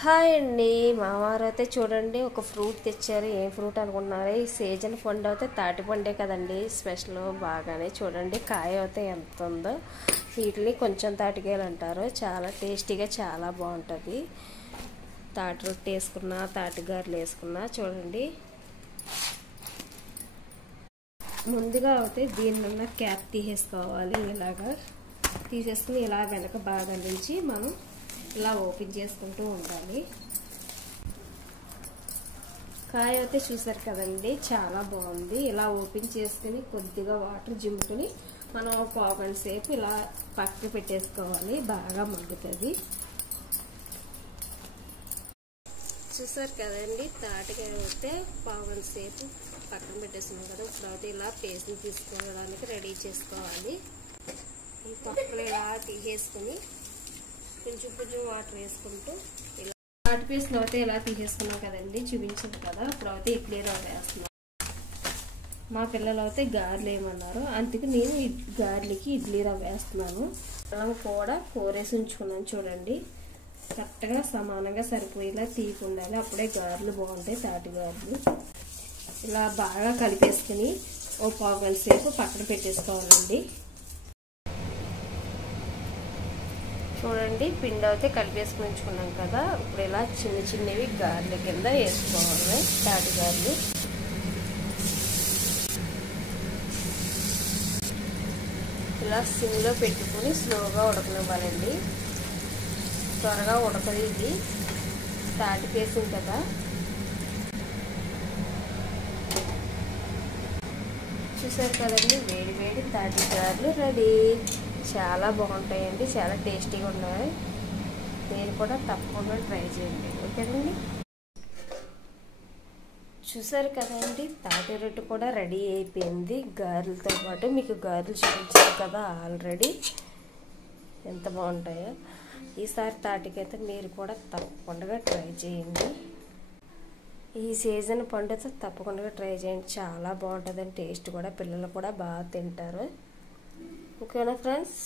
Hi అండి, మా వారు అయితే చూడండి ఒక ఫ్రూట్ తెచ్చారు. ఏం ఫ్రూట్ అనుకుంటున్నారు? ఈ సీజన్ పండు అయితే తాటి పండే కదండి, స్పెషల్ బాగానే. చూడండి కాయ అయితే ఎంత ఉందో. వీటిని కొంచెం తాటికాయలు అంటారు. చాలా టేస్టీగా చాలా బాగుంటుంది. తాటి రొట్టె వేసుకున్నా, తాటి గారెలు వేసుకున్నా. చూడండి ముందుగా అయితే దీనివల్ల క్యాప్ తీసేసుకోవాలి. ఇలాగా తీసేసుకుని ఇలా వెనక బాగా నుంచి మనం ఇలా ఓపెన్ చేసుకుంటూ ఉండాలి. కాయ అయితే చూసారు కదండి, చాలా బాగుంది. ఇలా ఓపెన్ చేసుకుని కొద్దిగా వాటర్ జిమ్ముకుని మనం పావుగంట సేపు ఇలా పక్కకి పెట్టేసుకోవాలి. బాగా మగ్గుతుంది. చూసారు కదండి, తాటికాయ అయితే పావుగంట సేపు పక్కన పెట్టేస్తున్నాం కదా. ఇప్పుడు అయితే ఇలా పేస్ట్ని తీసుకోవడానికి రెడీ చేసుకోవాలి. ఈ పక్కన ఇలా తీసేసుకుని కొంచెం వాటర్ వేసుకుంటూ ఇలా తాటి పేస్ట్ అయితే ఇలా తీసేసుకున్నాం కదండి, చూపించాను కదా. ఇప్పుడు అయితే ఇడ్లీ రవ్వ వేస్తున్నాం. మా పిల్లలు అయితే గారెలు ఏమన్నారు, అందుకు నేను గారెలకి ఇడ్లీ రవ్వ వేస్తున్నాను. అలా కూడా కూరేసి ఉంచుకున్నాను. చూడండి కరెక్ట్గా సమానంగా సరిపోయేలా తీసి ఉండాలి. అప్పుడే గారెలు బాగుంటాయి, తాటి గారెలు. ఇలా బాగా కలిపేసుకుని ఓ పావుగంట సేపు పక్కన పెట్టేసుకోవాలండి. చూడండి పిండి అయితే కలిపేసుకుని ఉంచుకున్నాం కదా. ఇప్పుడు ఇలా చిన్నవి గారెల కింద వేసుకోవాలి. తాటి గారెలు ఇలా సిమ్లో పెట్టుకుని స్లోగా ఉడకనివ్వాలండి. త్వరగా ఉడకదు, ఇది తాటి పేసింది కదా. చూసారు కదండి, వేడి వేడి తాటి గారెలు రెడీ. చాలా బాగుంటాయండి, చాలా టేస్టీగా ఉన్నాయి. నేను కూడా తప్పకుండా ట్రై చేయండి, ఓకేనండి. చూసారు కదండి, తాటి రొట్టె కూడా రెడీ అయిపోయింది. గారెలతో పాటు మీకు గారెలు చూపించారు కదా ఆల్రెడీ, ఎంత బాగుంటాయో. ఈసారి తాటికైతే మీరు కూడా తప్పకుండా ట్రై చేయండి. ఈ సీజన్ పండుతో తప్పకుండా ట్రై చేయండి. చాలా బాగుంటుందండి, టేస్ట్ కూడా. పిల్లలు కూడా బాగా తింటారు. ఓకేనా ఫ్రెండ్స్?